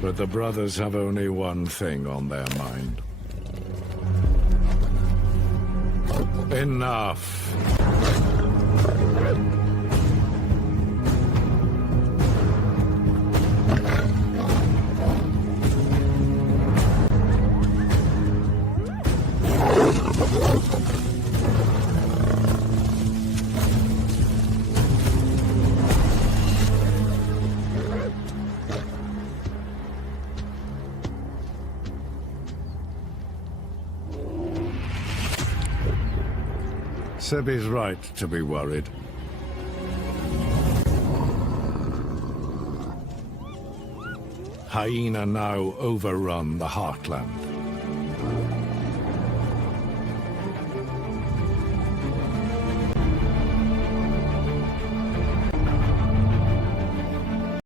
But the brothers have only one thing on their mind. Enough! Sebi's right to be worried. Hyena now overrun the Heartland.